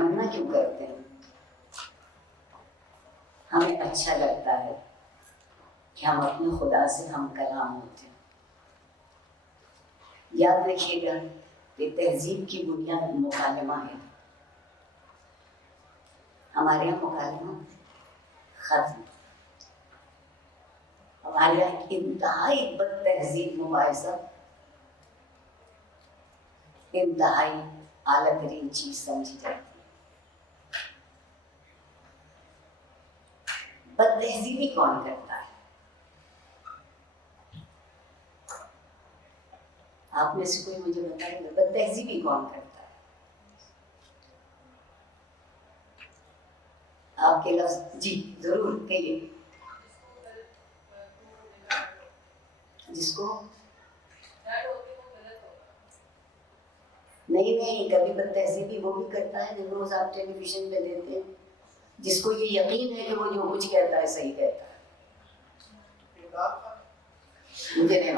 तमन्ना क्यों करते हैं? हमें अच्छा लगता है कि हम अपने खुदा से हम कलाम होते हैं। याद रखिएगा कि तहजीब की बुनियाद मुकालमा है। हमारे यहाँ मुकालमा खत्म, हमारे यहाँ इंतहाई बद तहजीब मुबाहिसा इंतहाई आला तरीन चीज समझी जाती है। बद तहजीबी कौन करता है? आप में से कोई मुझे बताएगा, बद तहजीबी कौन करता है? आपके लफ्ज जी जरूर कहिए। जिसको नहीं, कभी बद तहजीबी वो भी करता है जब रोज आप टेलीविजन पे देते हैं, जिसको ये यकीन है कि वो जो कुछ कहता है सही कहता है। मुझे नहीं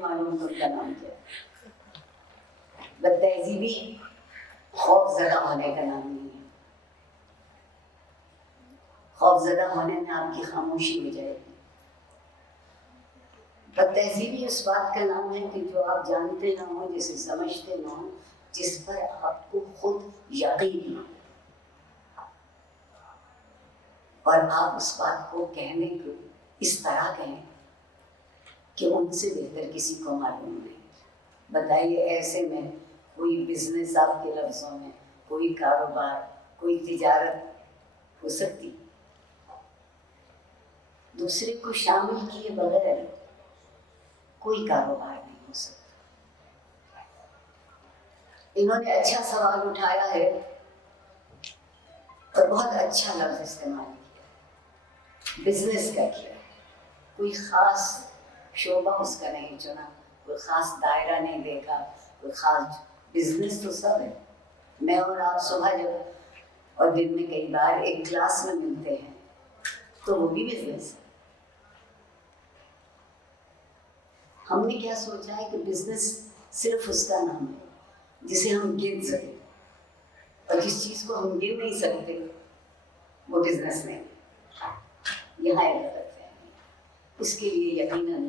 मालूम तो उनका नाम क्या है। बद तहजीबी खौफजदा होने का नाम नहीं है। खौफजदा होने में आपकी खामोशी हो जाएगी। बद तहजीबी उस बात का नाम है कि जो आप जानते ना हो, जिसे समझते ना हो, जिस पर आपको खुद यकीन हो और आप उस बात को कहने को इस तरह कहें कि उनसे बेहतर किसी को मालूम नहीं। बताइए, ऐसे में कोई बिजनेस आपके लफ्जों में, कोई कारोबार, कोई तिजारत हो सकती? दूसरे को शामिल किए बगैर कोई कारोबार नहीं हो सकता। इन्होंने अच्छा सवाल उठाया है और बहुत अच्छा लफ्ज इस्तेमाल किया, बिजनेस का किया। कोई खास शोबा उसका नहीं चुना, कोई खास दायरा नहीं देखा, कोई खास बिजनेस तो सब है। मैं और आप सुबह जब और दिन में कई बार एक क्लास में मिलते हैं तो वो भी बिजनेस है। हमने क्या सोचा है कि बिजनेस सिर्फ उसका नाम है जिसे हम गिन सकें, और जिस चीज को हम गिन नहीं सकते वो बिजनेस नहीं। यहाँ एक गलत है। उसके लिए यकीनन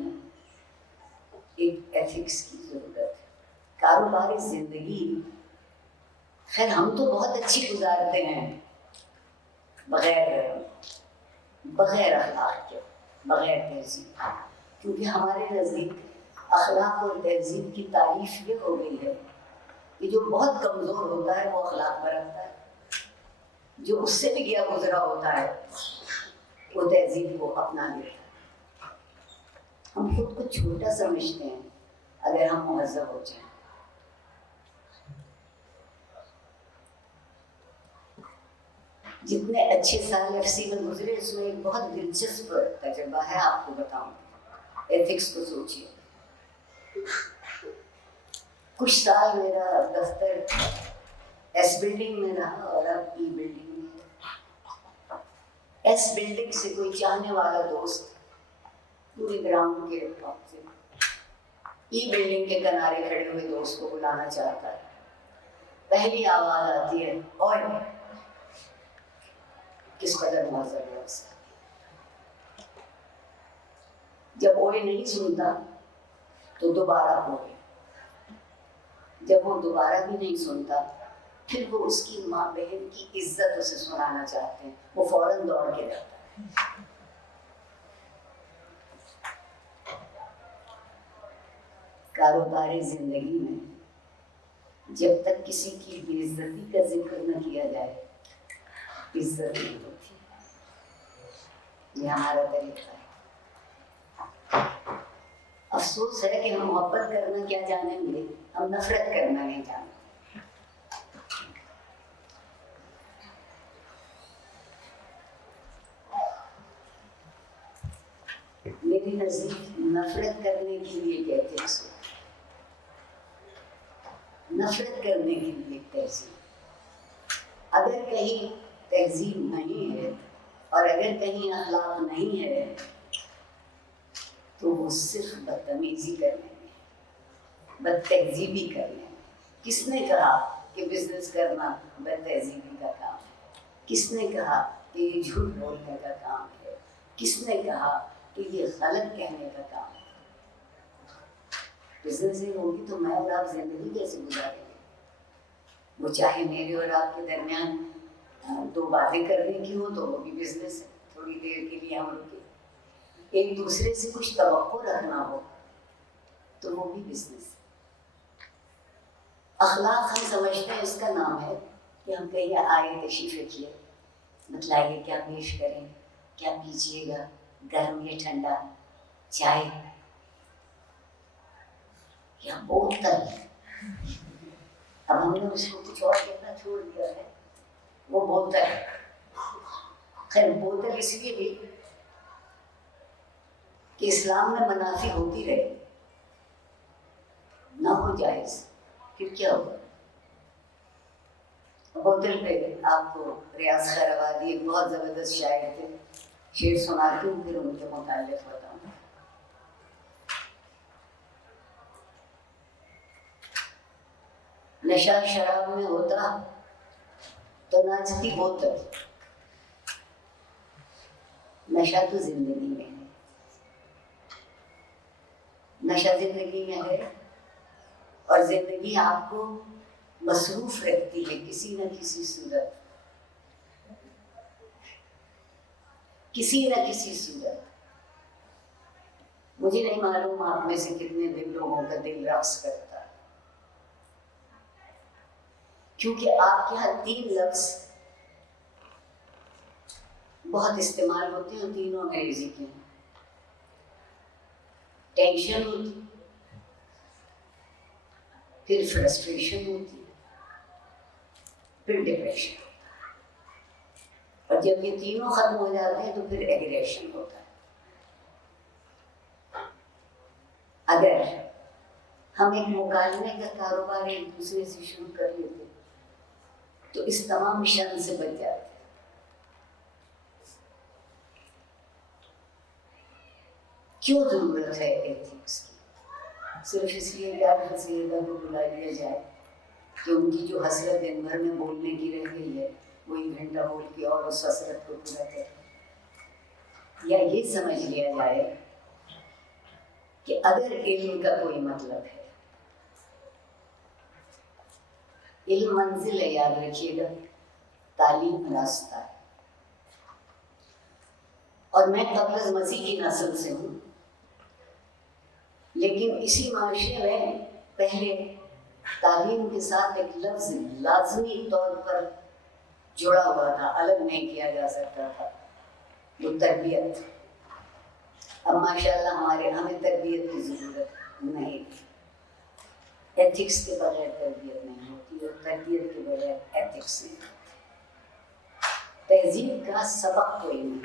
एक एथिक्स की जरूरत है। कारोबारी जिंदगी खैर हम तो बहुत अच्छी गुजारते हैं बगैर अखलाक के, बगैर तहजीब, क्योंकि हमारे नज़दीक अखलाक और तहजीब की तारीफ ये हो गई है कि जो बहुत कमज़ोर होता है वो अखलाक बरतता है, जो उससे भी गया गुजरा होता है वो तहजीब को अपना लेता है। हम खुद को छोटा समझते हैं अगर हम मुहज़्ज़ब हो जाएं। जितने अच्छे साल एफसी में गुजरे उसमें एक बहुत दिलचस्प तजुर्बा है, आपको बताऊं। एथिक्स को सोचिए। कुछ साल मेरा दफ्तर एस बिल्डिंग में रहा और अब ई बिल्डिंग में। एस बिल्डिंग से कोई चाहने वाला दोस्त पूरे ग्राउंड के टॉप से ई बिल्डिंग के किनारे खड़े हुए दोस्त को बुलाना चाहता है। पहली आवाज आती है, और किस कदर मुहज़्ज़ब है उसका। जब ओए नहीं सुनता तो दोबारा ओए, जब वो दोबारा भी नहीं सुनता फिर वो उसकी माँ बहन की इज्जत उसे सुनाना चाहते हैं, वो फौरन दौड़ के जाता है। कारोबारी जिंदगी में जब तक किसी की बेइज्जती का जिक्र न किया जाए इज्जत नहीं होती। ये हमारा तरीका है। अफसोस है कि हम मोहब्बत करना क्या जानेंगे, हम नफरत करना नहीं जानते। मेरी नजदीक नफरत करने के लिए कहते हैं, नफरत करने के लिए तहजीब। अगर कहीं तहजीब नहीं है और अगर कहीं अखलाक नहीं है तो वो सिर्फ बदतमीजी करने में, बदतहजीबी करने में। किसने कहा कि बिजनेस करना बदतहजीबी का काम है? किसने कहा कि ये झूठ बोलने का काम है? किसने कहा कि ये गलत कहने का काम है? बिजनेस नहीं होगी तो मैं और आप जिंदगी कैसे गुजारेंगे? वो चाहे मेरे और आपके दरमियान दो बातें करने की हो तो वो भी बिजनेस है। थोड़ी देर के लिए हम रुके, एक दूसरे से कुछ तवक्को रखना हो तो वो भी बिजनेस है। अखलाक हम समझते हैं इसका नाम है कि हम कहीं आए, तशरीफ रखिए, बतलाइए क्या पेश करें, क्या पीजिएगा, गर्म या ठंडा, चाय या बोतल। अब हमने उसको कुछ और कहना छोड़ दिया है, वो बोतल। खैर बोतल इसलिए भी कि इस्लाम में मुनाफी होती रहे, ना हो जायज़, फिर क्या होगा? बोतल पे आपको रियाज खैराबादी एक बहुत ज़बरदस्त शायर थे, शेर सुनाती हूँ फिर उनके मुताल्लिक़ बताऊँ। नशा शराब में होता तो नाचती बोतल, नशा तो जिंदगी में है, नशा जिंदगी में है और जिंदगी आपको मसरूफ रखती है किसी न किसी सूरत, किसी न किसी सूरत। मुझे नहीं मालूम आप में से कितने दिन लोगों का दिल रक्स करता है, क्योंकि आपके यहाँ तीन लफ्ज बहुत इस्तेमाल होते हैं, तीनों अंग्रेजी के हैं। टेंशन होती, फिर फ्रस्ट्रेशन होती है, फिर डिप्रेशन होता है, और जब ये तीनों खत्म हो जाते हैं तो फिर एग्रेशन होता है। अगर हम एक मुकालमे का कारोबार एक दूसरे से शुरू कर लेते तो इस तमाम मिशन से बच जाते। क्यों जरूरत है एथिक्स की? सिर्फ इसलिए कि आप हसीदा को बुला लिया जाए कि उनकी जो हसरत दिन भर में बोलने की रह गई है वो 1 घंटा बोल के और उस हसरत को पूरा करे, या ये समझ लिया जाए कि अगर इल्म का कोई मतलब है, इल्म मंजिल है, याद रखिएगा, तालीम रास्ता है। और मैं कब्ल मसीह की नस्ल से हूँ, लेकिन इसी माशरे में पहले तालीम के साथ एक लफ्ज लाजमी तौर पर जुड़ा हुआ था, अलग नहीं किया जा सकता था, वो तरबियत। अब माशाल्लाह हमें तरबियत की ज़रूरत नहीं, एथिक्स के बगैर तरबियत नहीं होती और तरबियत के बगैर एथिक्स नहीं होती। तहजीब का सबक कोई नहीं,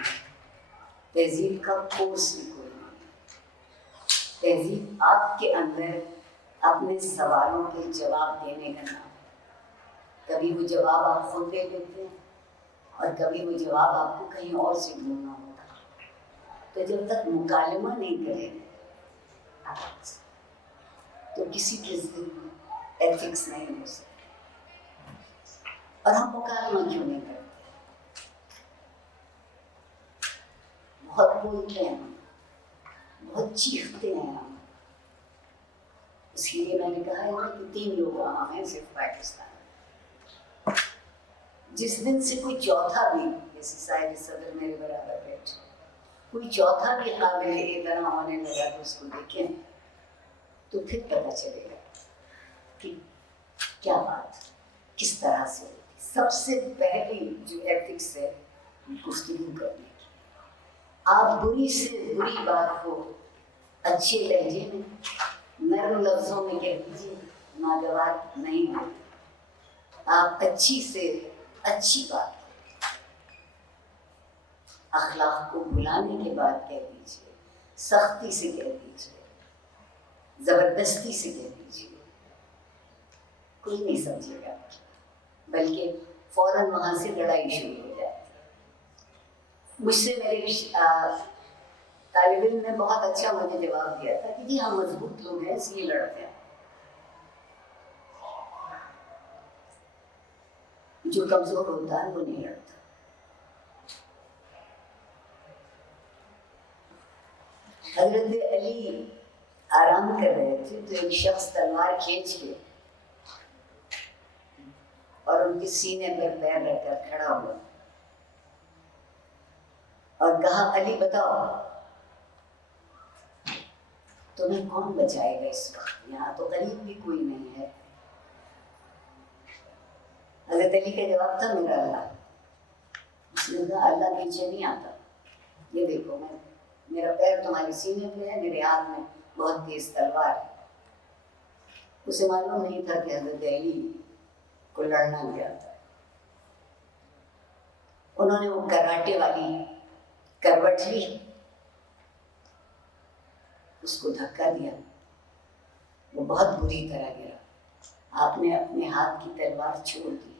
तहजीब का कोर्स भी कोई नहीं। तहजीब आपके अंदर अपने सवालों के जवाब देने का नाम। कभी वो जवाब आप खुद दे देते हैं और कभी वो जवाब आपको कहीं और से ढूंढना होगा। तो जब तक मुकालमा नहीं करेंगे तो किसी के ज़िम्मे एथिक्स नहीं हो सकते। और हम मुकालमा क्यों नहीं करते? बहुत बोलते हैं, बहुत चीखते हैं हम। इसलिए मैंने कहा है ना कि 3 लोग वहाँ हैं सिर्फ पाकिस्तान। जिस दिन से कोई चौथा भी, जैसे साहिब सदर मेरे बराबर बैठे, कोई चौथा भी काबिल इतना होने लगा तो उसको देखें तो फिर पता चलेगा कि क्या बात किस तरह से होती। सबसे पहली जो एथिक्स है गुफ्तगू करने की। आप बुरी से बुरी बात को अच्छे लहजे में, नरम लफ्जों में कह दीजिए, नागवार नहीं है। आप अच्छी से अच्छी बात अखलाक को भुलाने के बाद कह दीजिए, सख्ती से कह दीजिए, जबरदस्ती से कह दीजिए, कोई नहीं समझेगा, बल्कि फौरन वहां से लड़ाई शुरू हो जाती है। मुझसे मेरे तालिब इल्म ने बहुत अच्छा मुझे जवाब दिया था कि जी हम मजबूत लोग हैं इसलिए लड़ते हैं। जो कमजोर होता है वो नहीं लड़ता। हजरत अली आराम कर रहे थे तो एक शख्स तलवार खींच के और उनके सीने पर पैर रखकर खड़ा हुआ और कहा, अली बताओ तुम्हें कौन बचाएगा इस वक्त, यहाँ तो करीब भी कोई नहीं है। हज़रत अली का जवाब था, मेरा अल्लाह। उसने कहा, अल्लाह नीचे नहीं आता, ये देखो मेरा पैर तुम्हारे सीने पे है, मेरे हाथ में बहुत तेज तलवार है। उसे मालूम नहीं था कि हज़रत अली को लड़ना भी आता है। उन्होंने वो कराटे वाली करवट ली, उसको धक्का दिया, वो बहुत बुरी तरह गिरा। आपने अपने हाथ की तलवार छोड़ दी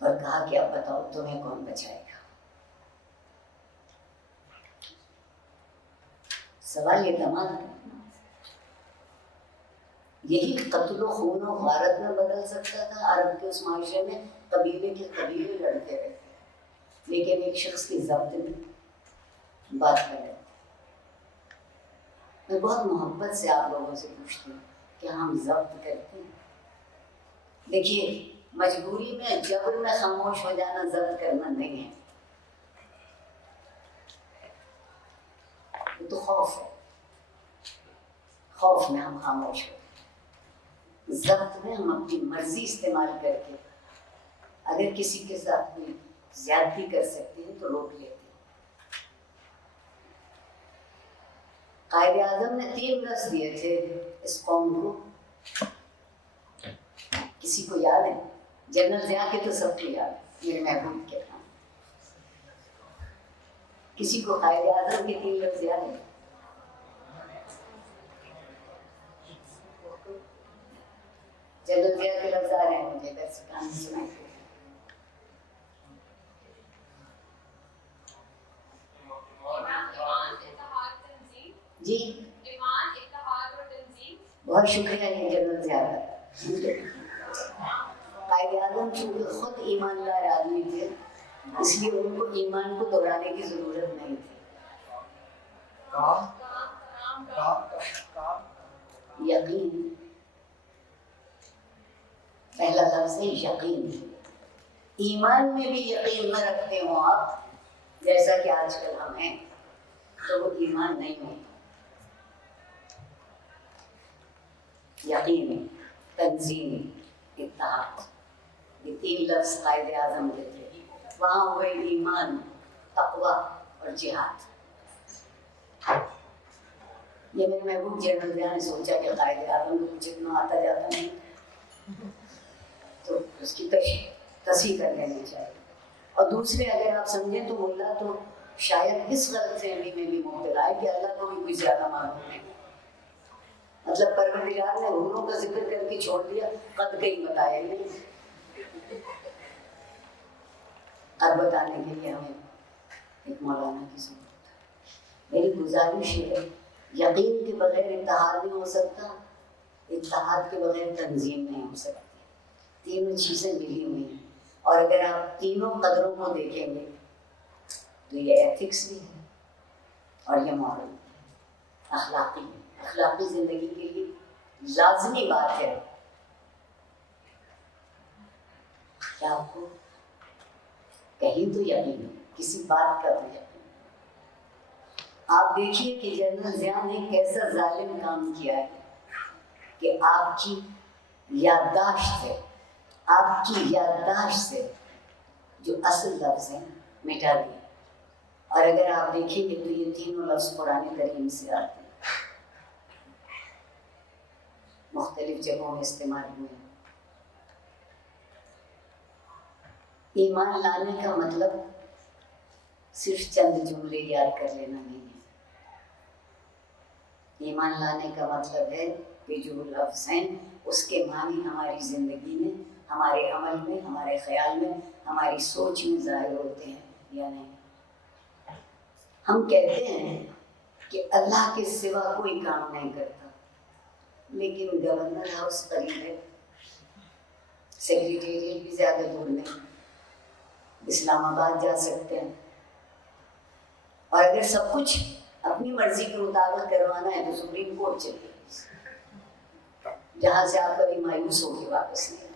और कहा कि अब बताओ तुम्हें कौन बचाएगा। सवाल ये तमाम है, यही कत्लो खूनो गारत में बदल सकता था। अरब के उस माशरे में कबीले के कबीले लड़ते रहे, लेकिन एक शख्स की जब्त में बात कर रहे। मैं बहुत मोहब्बत से आप लोगों से पूछती हूँ कि हम जब्त करते हैं? देखिए, मजबूरी में जबर में खामोश हो जाना जब्त करना नहीं है, तो खौफ है। खौफ में हम खामोश हो, जब्त में हम अपनी मर्जी इस्तेमाल करके अगर किसी के साथ कोई ज्यादती कर सकते हैं तो रोक लेते हैं। कायदे आज़म ने 3 लफ्ज़ दिए थे इस कौम को, किसी को याद है? जनरल ज़िया के तो सबको याद है, मेरे महबूब के नाम। किसी को कायदे आज़म के 3 लफ्ज़ याद है? जनरल ज़िया के लफ्ज़ आ रहे हैं मुझे, दर्स कान सुनाई। जी, बहुत शुक्रिया ये जनरल ज़िया का। कायदे आज़म चूँकि खुद ईमानदार आदमी थे, इसलिए उनको ईमान को दोहराने की जरूरत नहीं थी। यकीन, पहला लफ्ज़ है यकीन। ईमान में भी यकीन न रखते हो आप, जैसा कि आजकल हम हैं, तो वो ईमान नहीं होता। यकीन, तंजीम, इत्तेहाद, ये 3 लफ्ज़ कायदे आज़म के थे। वहाँ हुए ईमान, तक़वा और जिहाद। ये मेरे महबूब जनरल ज़िया ने सोचा कि कायदे आज़म को जितना आता जाता नहीं तो उसकी तस्हीह कर लेनी चाहिए। और दूसरे अगर आप समझें तो मुल्ला तो शायद इस गलतफहमी में भी मुब्तला है कि अल्लाह को भी कुछ ज़्यादा मालूम नहीं। मतलब परवरदिगार ने हुक्मों का जिक्र करके छोड़ दिया, कद कहीं बताया नहीं। अब बताने के लिए हमें एक मौलाना की जरूरत है। मेरी गुजारिश है, यकीन के बगैर इत्तेहाद नहीं हो सकता, इत्तेहाद के बगैर तंजीम नहीं हो सकती। तीनों चीज़ें मिली हुई हैं, और अगर आप तीनों कदरों को देखेंगे तो ये एथिक्स भी है और ये मॉरल, अखलाकी है। अखलाकी जिंदगी के लिए लाजमी बात है। क्या आपको कहीं तो यकीन है, किसी बात का तो यकीन। आप देखिए कि जनरल ज़िया ने कैसा जालिम काम किया है कि आपकी याददाश्त से जो असल लफ्ज़ हैं मिटा दिए। और अगर आप देखेंगे तो ये तीनों लफ्ज़ कुरान करीम से आते हैं, मुख्तलिफ जगहों में इस्तेमाल हुए। ईमान लाने का मतलब सिर्फ चंद जुमले याद कर लेना नहीं है। ईमान लाने का मतलब है कि जो लफ्ज़ हैं उसके मानी हमारी ज़िंदगी में, हमारे अमल में, हमारे ख्याल में, हमारी सोच में ज़ाहिर होते हैं या नहीं। हम कहते हैं कि अल्लाह के सिवा कोई काम नहीं करता, लेकिन गवर्नर हाउस करीब है, सेक्रेटेरिएट भी ज़्यादा दूर नहीं, इस्लामाबाद जा सकते हैं। और अगर सब कुछ अपनी मर्जी के मुताबिक करवाना है तो सुप्रीम कोर्ट चलिए, जहाँ से आप कभी मायूस होकर वापस नहीं आएंगे।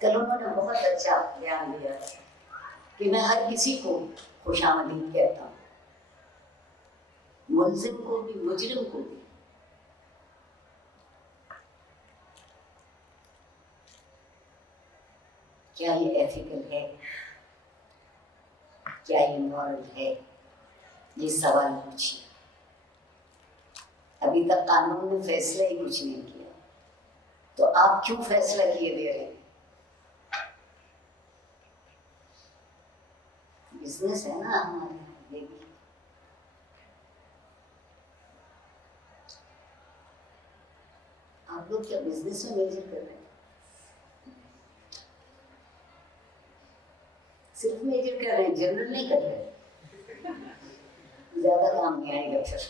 कल उन्होंने बहुत अच्छा बयान दिया कि मैं हर किसी को खुशामदीद कहता हूँ, मुल्जिम को भी मुजरिम को भी। क्या ये एथिकल है, क्या ये मॉरल है, ये सवाल पूछिए। अभी तक कानून ने फैसला ही कुछ नहीं किया, तो आप क्यों फैसला किए दे रहे हैं? बिजनेस है ना हमारे, ये भी आप लोग क्या बिजनेस में मेजर कर रहे हैं? सिर्फ मेजर कर रहे हैं, जनरल नहीं कर रहे। ज्यादा काम नहीं आएगा फिर।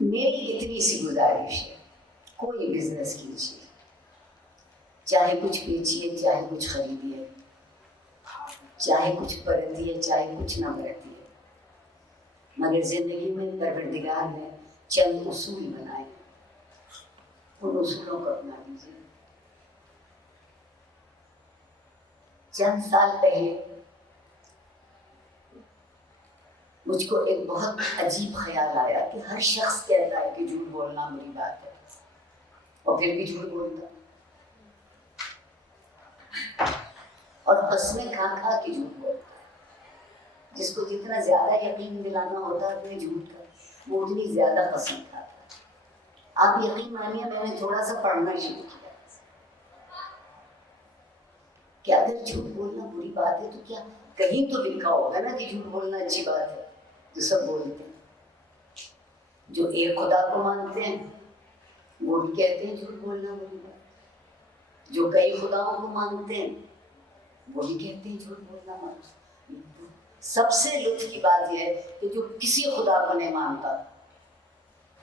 मेरी इतनी सी गुजारिश है, कोई बिजनेस कीजिए, चाहे कुछ बेचिए, चाहे कुछ खरीदिए, चाहे कुछ बरतिए, चाहे कुछ ना बरतिए, मगर जिंदगी में परवरदिगार ने चंद उसूल बनाए, उन उसूलों को अपना लीजिए। चंद साल पहले मुझको एक बहुत अजीब ख्याल आया कि हर शख्स कहता है कि झूठ बोलना बुरी बात है, और फिर भी झूठ बोलता, और कसमें खा खा के झूठ बोलता। जिसको जितना ज्यादा यकीन दिलाना होता है अपने झूठ का, वो उतनी ज्यादा कसम खाता। आप यकीन मानिए, मैंने थोड़ा सा पढ़ना शुरू किया कि अगर झूठ बोलना बुरी बात है तो क्या कहीं तो लिखा होगा ना कि झूठ बोलना अच्छी बात है, जो सब बोलते हैं। जो एक खुदा को मानते हैं वो भी कहते हैं झूठ बोलना बुरी बात, जो कई खुदाओं को मानते हैं वो भी कहते हैं झूठ बोलना बुरी। सबसे लुत्फ की बात यह है कि जो किसी खुदा को नहीं मानता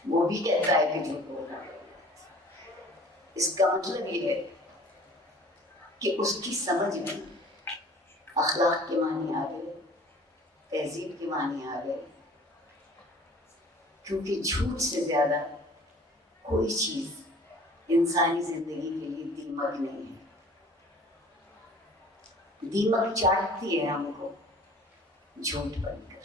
वो भी कहता है कि झूठ बोलना बुरी बात। इसका मतलब ये है कि उसकी समझ में अखलाक के मानी आ गए, तहजीब के मानी आ गए, क्योंकि झूठ से ज्यादा कोई चीज इंसानी जिंदगी के लिए दीमक नहीं है। दीमक चाटती है हमको झूठ बनकर।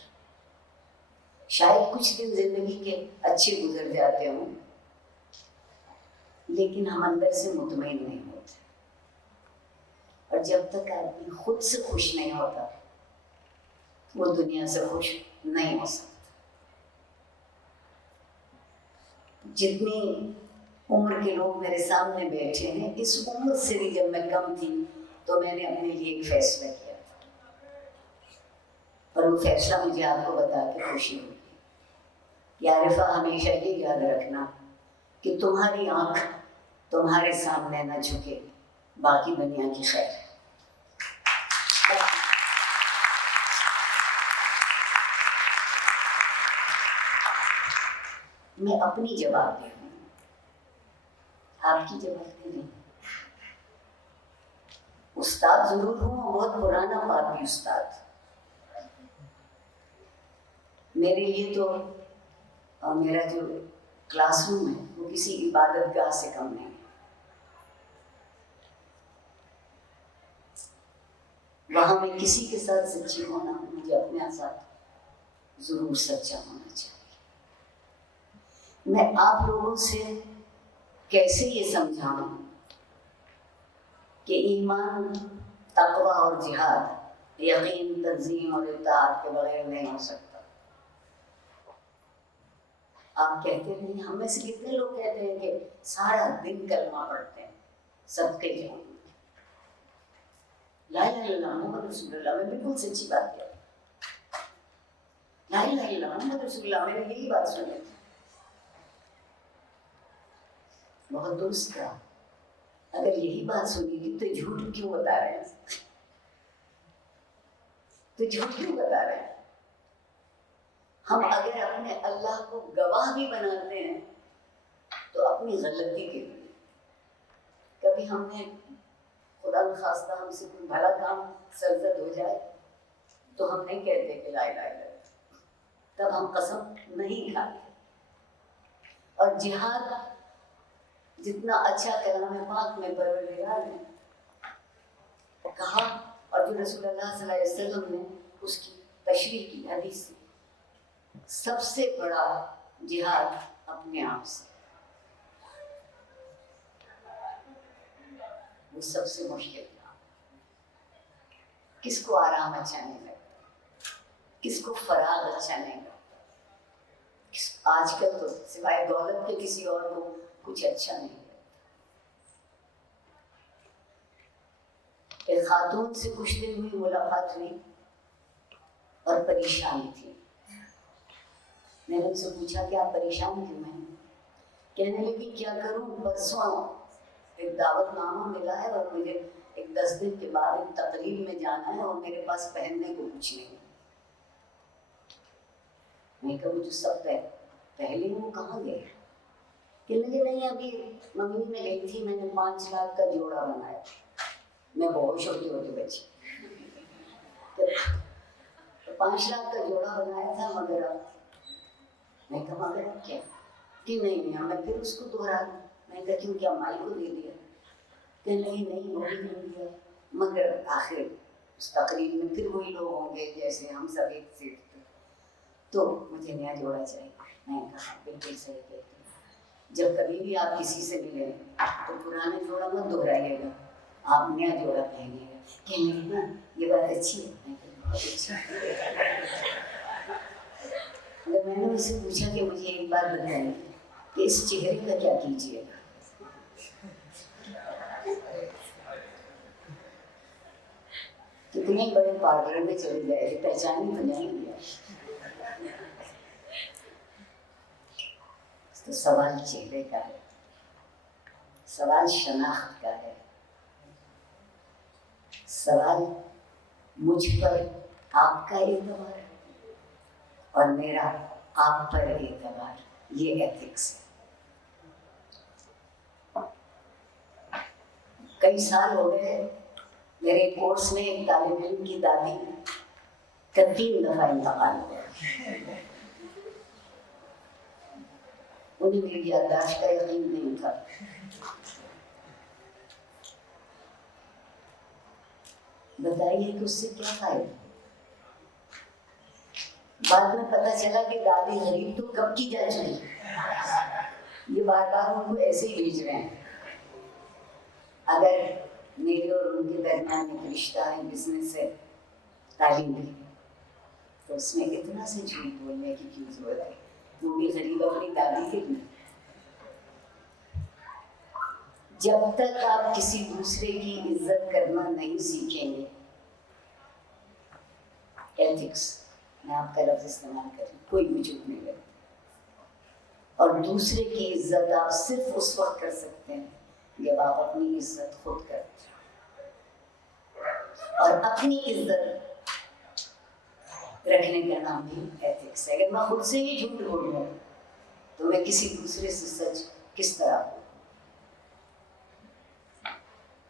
शायद कुछ दिन जिंदगी के अच्छे गुजर जाते हों, लेकिन हम अंदर से मुतमईन नहीं होते। और जब तक आदमी खुद से खुश नहीं होता, वो दुनिया से खुश नहीं हो सकता। जितनी उम्र के लोग मेरे सामने बैठे हैं, इस उम्र से भी जब मैं कम थी तो मैंने अपने लिए एक फैसला किया था, और वो फैसला मुझे आपको बता के खुशी हुई। यारिफा, हमेशा ये याद रखना कि तुम्हारी आंख तुम्हारे सामने न झुके, बाकी दुनिया की खैर है। मैं अपनी जवाब दे रही हूँ, आपकी जवाब दे रही हूँ। उस्ताद जरूर हूँ, बहुत पुराना पापी उस्ताद। मेरे लिए तो मेरा जो क्लासरूम है वो किसी इबादत गाह से कम नहीं है। वहां मैं किसी के साथ सच्ची होना, मुझे अपने साथ जरूर सच्चा होना चाहिए। मैं आप लोगों से कैसे ये समझाऊं कि ईमान, तकवा और जिहाद, यकीन, तंजीम और इत्तेहाद के बगैर नहीं हो सकता। आप कहते नहीं, हम में से कितने लोग कहते हैं कि सारा दिन कलमा पढ़ते हैं, सबके जाऊँ ला इलाहा इल्लल्लाह मुहम्मद रसूलुल्लाह, मैं बिल्कुल सच्ची बात कह रही हूँ। ला इलाहा इल्लल्लाह मुहम्मद रसूलुल्लाह, मैंने यही बात सुनी थी। बहुत दुरुस्त कहा। अगर यही बात सुनी थी तो झूठ क्यों बता रहे हैं? तो झूठ क्यों बता रहे हैं? हम अगर अपने अल्लाह को गवाह भी बनाते हैं तो अपनी गलती के लिए, कभी हमने खुदा न खास्ता हमसे कोई भला काम सरजद हो जाए तो हम नहीं कहते कि ला इलाहा इल्लल्लाह, तब हम कसम नहीं खाते। और जिहाद जितना अच्छा कलाम पाक में परवरदिगार ने कहा और जो रसूलुल्लाह सल्लल्लाहु अलैहि वसल्लम ने उसकी तशरीह की हदीस से, सबसे बड़ा जिहाद अपने आप से, वो सबसे मुश्किल था। किसको आराम अच्छा नहीं लगता, किसको फराग अच्छा नहीं लगता। आजकल तो सिवाय दौलत के किसी और को कुछ अच्छा नहीं लगता। एक खातून से कुछ दिन हुई मुलाकात हुई और परेशान थी। मैंने उनसे पूछा कि आप परेशान क्यों हैं? कहने लगी क्या करूं, परसों एक दावतनामा मिला है और मुझे एक 10 दिन के बाद एक तकरीर में जाना है और मेरे पास पहनने को कुछ नहीं। मैं कहा मुझे सब पहले वो कहाँ गए? कहने लगे नहीं, अभी मम्मी में गई थी, मैंने 5 लाख का जोड़ा बनाया। मैं बहुत छोटी बच्ची तो 5 लाख का जोड़ा बनाया था, मगर अब मैं कहा मगर अब क्या? कि नहीं मैं फिर उसको दोहरा दूं। मैं कहा क्यों, क्या माई को दे दिया? कहने लगी नहीं वो भी नहीं दिया, मगर आखिर उस तकरीर में फिर वही लोग होंगे जैसे हम सब एक सीट थे, तो मुझे नया जोड़ा चाहिए। मैं कहा बिल्कुल सही कहती हूँ, जब कभी भी आप किसी से मिलें तो पुराना जोड़ा मत दोहराइएगा, आप नया जोड़ा पहनिएगा। कहने लगी ना ये बात अच्छी है। मैं बहुत अच्छी है। मैंने उनसे पूछा कि मुझे एक बात बताइए कि इस चेहरे का क्या कीजिएगा? कितने बड़े पार्लर में चले जाए, पहचान ही नहीं लिया। तो सवाल चेहरे का है, सवाल शनाख्त का है, सवाल मुझ पर आपका एतबार और मेरा आप पर एतबार, ये एथिक्स है। कई साल हो गए मेरे कोर्स में एक तालिब इल्म की दादी का 3 दफा इंतकाल हुआ। उन्हें मेरी याददाश्त का यकीन नहीं था। बताइए कि उससे क्या फायदा? बाद में पता चला कि दादी गरीब तो कब की जा चुकी, ये बार बार उनको ऐसे ही भेज रहे हैं। अगर मेरे और उनके दरमियान एक रिश्ता है, बिजनेस है, तालीम है, तो उसमें इतना से झूठ बोलने की क्यों जरूरत है? वो भी गरीब अपनी दादी के लिए। जब तक आप किसी दूसरे की इज्जत करना नहीं सीखेंगे, एथिक्स, मैं आपका लफ्ज इस्तेमाल कर रही हूँ, कोई भी झूठ नहीं करता। और दूसरे की इज्जत आप सिर्फ उस वक्त कर सकते हैं जब आप अपनी इज्जत खुद करते हैं। और अपनी इज्जत रखने का नाम भी एथिक्स है। अगर मैं खुद से ही झूठ बोल रहा हूँ तो मैं किसी दूसरे से सच किस तरह बोलूं?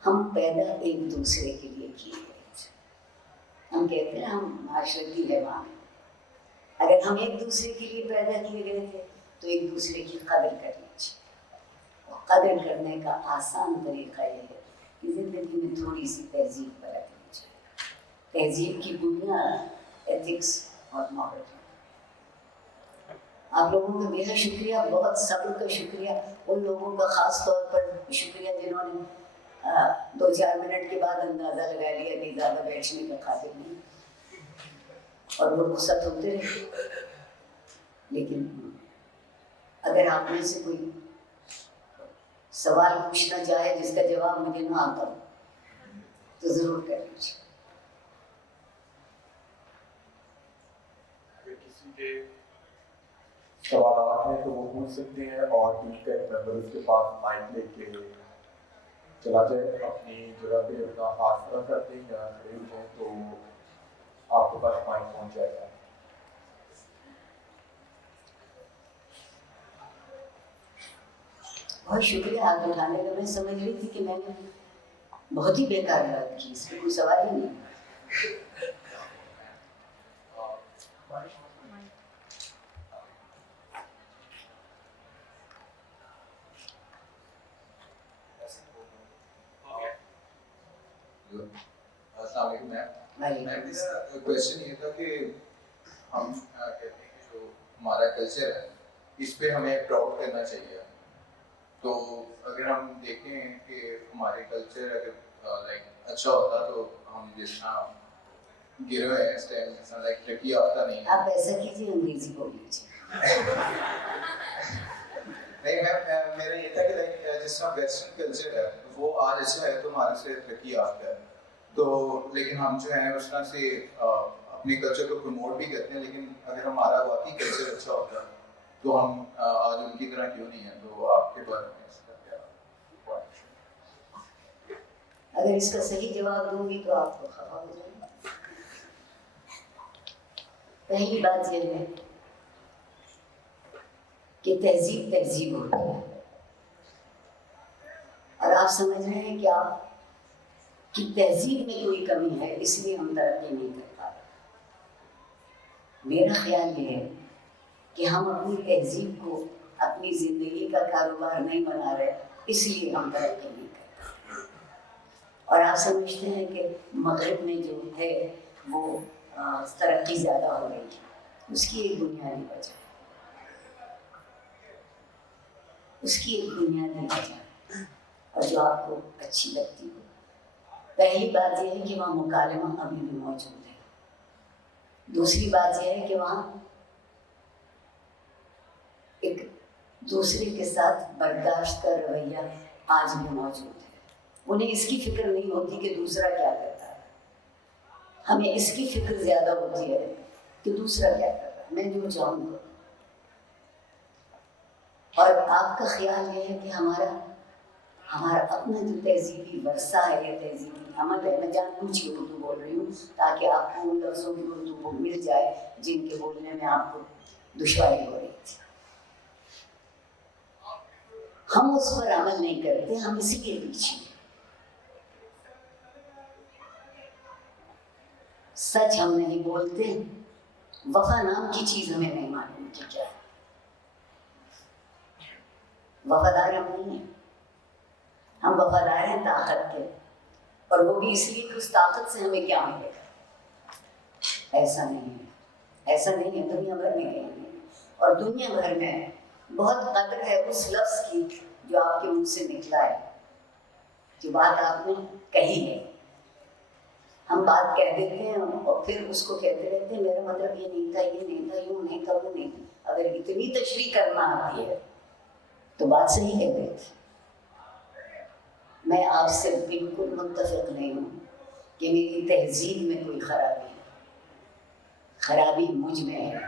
हम पैदा एक दूसरे के लिए किए गए। हम कहते हैं हम माशरती हैवान हैं। अगर हम एक दूसरे के लिए पैदा किए गए थे तो एक दूसरे की कदर करनी चाहिए। और कदर करने का आसान तरीका यह है कि जिंदगी में थोड़ी सी तहजीब बरतनी चाहिए। तहजीब की बुनियाद एथिक्स और मॉरल। आप लोगों का मेरा शुक्रिया, बहुत सब्र का शुक्रिया। उन लोगों का ख़ास तौर पर शुक्रिया जिन्होंने 2-4 मिनट के बाद अंदाज़ा लगा लिया कि ज़्यादा बैठने का काबिल नहीं, और वो रुखसत होते रहे। लेकिन अगर आप में से कोई सवाल पूछना चाहे जिसका जवाब मुझे ना आता तो ज़रूर कर लीजिए। किसी के सवाल हैं तो वो पूछ सकते हैं, और टीम का एक मेंबर उसके पास माइक लेके चला जाए, अपनी जगह पे अपना हाथ खड़ा कर दें या खड़े हो जाए तो आपके पास माइक पहुंच जाएगा। बहुत शुक्रिया हाथ उठाने का। मैं समझ रही थी कि मैंने बहुत ही बेकार बात की, इसमें कोई सवाल ही नहीं। मेरा क्वेश्चन ये था कि हम कहते हैं कि जो हमारा कल्चर है इस पे हमें प्राउड करना चाहिए। तो अगर हम देखें कि हमारे कल्चर अगर लाइक अच्छा होता तो हम जिस तरह गिरे हुए हैं इस टाइम जैसा लाइक तरक्की याफ्ता नहीं है। आप ऐसा कीजिए, अंग्रेजी बोल लीजिए। नहीं मैम, मेरा ये था कि लाइक जिस तरह वेस्टर्न कल्चर है वो आज अच्छा है तो हमारे से तरक्की याफ्ता है, तो लेकिन हम जो है उस तरह से अपने कल्चर को प्रमोट भी करते हैं, लेकिन अगर हमारा वाकई कल्चर अच्छा होता तो हम आज उनकी तरह क्यों नहीं है। तो आपके बारे में इसका क्या पॉइंट? अगर इसका सही जवाब दूंगी तो आपको खफा हो जाएगा। पहली बात यह है कि तहजीब तहजीब होती है, और आप समझ रहे हैं कि आप कि तहजीब में कोई कमी है, इसलिए हम तरक्की नहीं कर पा रहे। मेरा ख्याल ये है कि हम अपनी तहजीब को अपनी ज़िंदगी का कारोबार नहीं बना रहे, इसलिए हम तरक्की नहीं कर पा रहे। और आप समझते हैं कि मगरिब में जो है वो तरक्की ज़्यादा हो रही है, उसकी एक बुनियादी वजह है, उसकी एक बुनियादी वजह है, और जो आपको अच्छी लगती है। पहली बात यह है कि वहाँ मुकालमा अभी भी मौजूद है। दूसरी बात यह है कि वहाँ एक दूसरे के साथ बर्दाश्त का रवैया आज भी मौजूद है। उन्हें इसकी फिक्र नहीं होती कि दूसरा क्या करता है, हमें इसकी फिक्र ज़्यादा होती है कि दूसरा क्या कर रहा है, मैं जो चाहूँगा। और आपका ख्याल ये है कि हमारा अपना जो तहजीबी वर्षा है या तहजीबी अमल है, मैं जानबूझ के उर्दू बोल रही हूँ ताकि आपको उन लफ्ज़ों की उर्दू मिल जाए जिनके बोलने में आपको दुश्वारी हो रही थी। हम उस पर अमल नहीं करते, हम इसी के पीछे। सच हम नहीं बोलते, वफा नाम की चीज़ हमें नहीं मालूम कि क्या है। वफादार हम नहीं हैं, हम वफादार हैं ताकत के, और वो भी इसलिए कि उस ताकत से हमें क्या मिलेगा। ऐसा नहीं है, ऐसा नहीं है। दुनिया भर में कहीं नहीं, और दुनिया भर में बहुत कदर है उस लफ्ज़ की जो आपके मुंह से निकला है, जो बात आपने कही है। हम बात कह देते हैं और फिर उसको कहते रहते हैं मेरा मतलब ये नहीं था, ये नहीं था, यूँ नहीं था, वो नहीं था। अगर इतनी तशरीह करना आती है तो बात सही कह देती। मैं आपसे बिल्कुल मुत्तफिक नहीं हूँ कि मेरी तहजीब में कोई खराबी है। खराबी मुझ में है,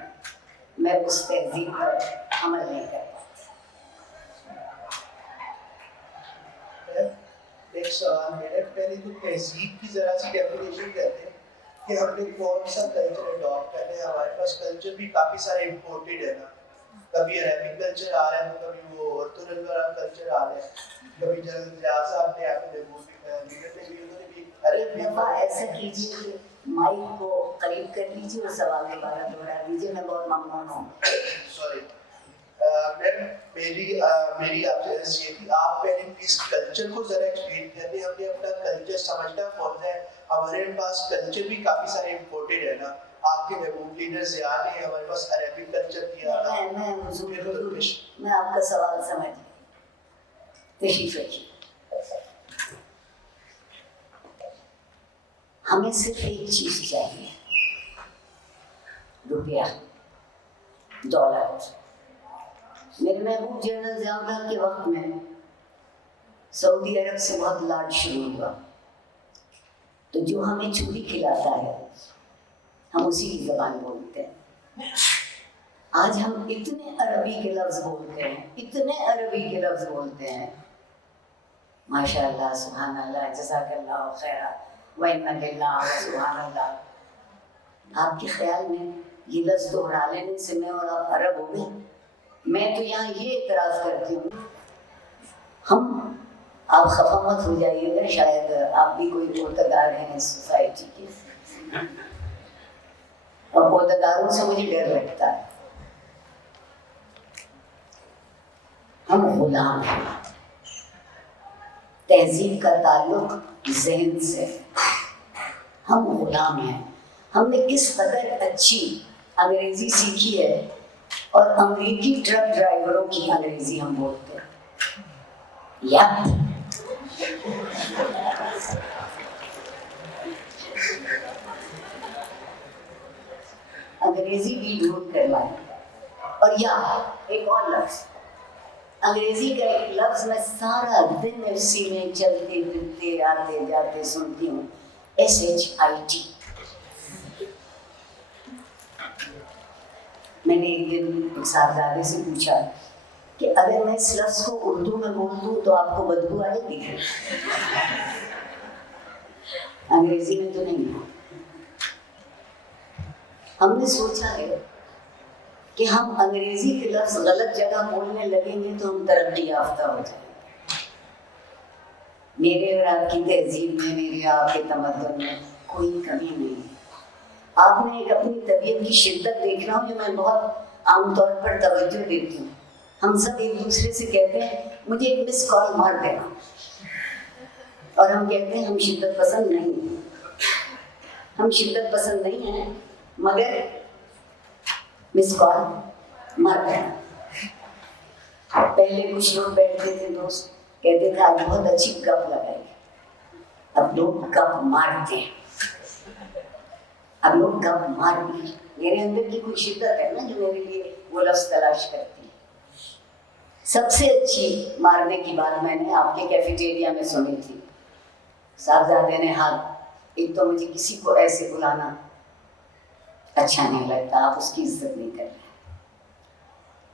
मैं उस तहजीब पर अमल नहीं कर पाती। एक सवाल मेरे पहले तो तहजीब की ज़रा सी डेफिनेशन कहते हैं कि हमने कौन सा कल्चर अडॉप्ट करना है। हमारे पास कल्चर भी काफ़ी सारे इम्पोर्टेड है ना, कभी अरेबिक कल्चर आ रहा है, तो कभी वो तुर्क कल्चर आ रहा है, कभी साहब ने आपने लीडर ने भी उन्होंने भी अरे ऐसा कीजिए कि माइक को करीब कर लीजिए और सवाल दोबारा दोहरा दीजिए, मैं बहुत ममनून हूँ। सॉरी मैम, मेरी आपसे ये थी, आप पहले प्लीज कल्चर को जरा एक्सप्लेन करते हैं। हमने अपना कल्चर समझना कौन है, हमारे पास कल्चर भी काफी सारे इम्पोर्टेड है ना। आपके महबूब लीडर ज़ियाद ने हमारे पास अरेबिक कल्चर दिया था। मैं आपका सवाल समझ गई, तशरीफ रखिए। हमें सिर्फ एक चीज चाहिए, रुपया, दौलत। मेरे महबूब जनरल ज़ियाउल के वक्त में सऊदी अरब से बहुत लाड शुरू हुआ, तो जो हमें चूड़ी खिलाता है हम उसी की ज़बान बोलते हैं। आज हम इतने अरबी के लफ्ज़ बोलते हैं, इतने अरबी के लफ्ज़ बोलते हैं, माशाअल्लाह, सुभान अल्लाह, जज़ाकल्लाहु खैरा, व इन्ना लिल्लाह व सुभान अल्लाह। आपके ख्याल में ये लफ्ज़ दोहरा लेने से मैं और आप अरब हो गए? मैं तो यहाँ ये इतराज़ करती हूँ हम, आप खफा मत हो जाइएगा, शायद आप भी कोई पोर्तगार हैं इस सोसाइटी के, और पोर्तगारों से मुझे डर लगता है। हम गुलाम हैं, तहजीब का ताल्लुक ज़हन से, हम गुलाम हैं। हमने किस कदर अच्छी अंग्रेजी सीखी है, और अमेरिकी ट्रक ड्राइवरों की अंग्रेजी हम बोलते हैं। अंग्रेजी भी ढूंढ कर लाए। और या एक और लफ्ज, अंग्रेजी का एक लफ्ज मैं सारा दिन एफसी में चलते फिरते आते जाते सुनती हूँ, SHIT। मैंने एक दिन एक साहबजादे से पूछा कि अगर मैं इस लफ्ज को उर्दू में बोल दूं तो आपको बदबू आएगी? अंग्रेजी में तो नहीं। हमने सोचा है कि हम अंग्रेजी के लफ्ज गलत जगह बोलने लगेंगे तो हम तरक्की याफ्ता हो जाएंगे। मेरे और आपकी तहजीब में, मेरे आपके तमद्दुन में कोई कमी नहीं है। आपने एक अपनी तबीयत की शिद्दत देख रहा हूँ जो मैं बहुत आमतौर पर तवज्जो देती हूँ। हम सब एक दूसरे से कहते हैं मुझे एक मिस कॉल मार देना, और हम कहते हैं हम शिद्दत पसंद नहीं हैं। हम शिद्दत पसंद नहीं हैं, मगर मिस कॉल मार देना। पहले कुछ लोग बैठते थे, दोस्त कहते थे आज बहुत अच्छी गप लगाई, अब लोग गप मारते हैं। अब लोग गप मार दी, मेरे अंदर की कोई शिद्दत है ना जो मेरे लिए वो लफ्ज तलाश करती है। सबसे अच्छी मारने की बात मैंने आपके कैफेटेरिया में सुनी थी। साहबजादे ने हाथ, एक तो मुझे किसी को ऐसे बुलाना अच्छा नहीं लगता, आप उसकी इज्जत नहीं कर रहे,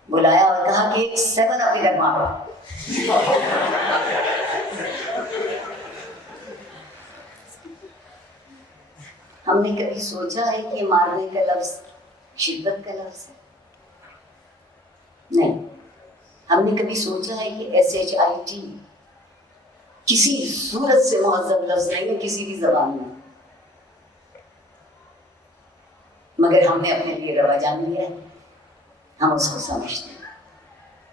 बुलाया और कहा कि एक 7 अप इधर मारो। हमने कभी सोचा है कि मारने का लफ्ज शिद्दत का लफ्ज है? नहीं। हमने कभी सोचा है कि SHIT किसी सूरत से मुहज़्ज़ब लफ्ज नहीं है किसी भी जबान में, मगर हमने अपने लिए रवा जान लिया है, हम उसको समझते हैं।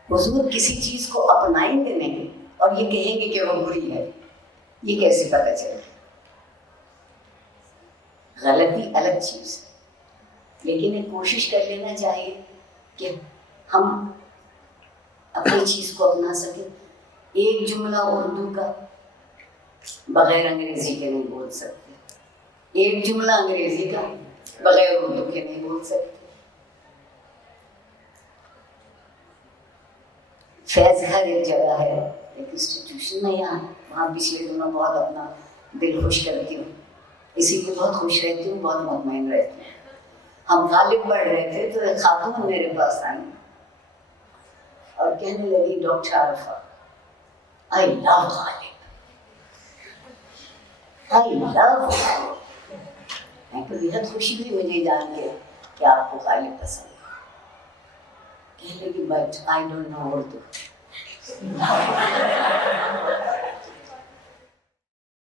हुजूर किसी चीज को अपनाएंगे नहीं और ये कहेंगे कि वो बुरी है, ये कैसे पता चलेगा? गलती अलग चीज है, लेकिन एक कोशिश कर लेना चाहिए कि हम अपनी चीज को अपना सकें। एक जुमला उर्दू का बगैर अंग्रेजी के नहीं बोल सकते, एक जुमला अंग्रेजी का बगैर उर्दू के नहीं बोल सकते। फैज घर एक जगह है, एक इंस्टीट्यूशन में, वहाँ पिछले दिनों बहुत अपना दिल खुश करती हूँ, इसीलिए बहुत खुश रहती हूँ, बहुत मुतमईन रहती हूँ। हम गालिब बढ़ रहे थे तो एक खातून मेरे पास आई और कहने लगी, doctor Arfa, I love Ghalib, I love Ghalib. मैं तो बेहद खुशी हुई मुझे जान के कि आपको गालिब पसंद है। कहने लगी, but I don't know Urdu.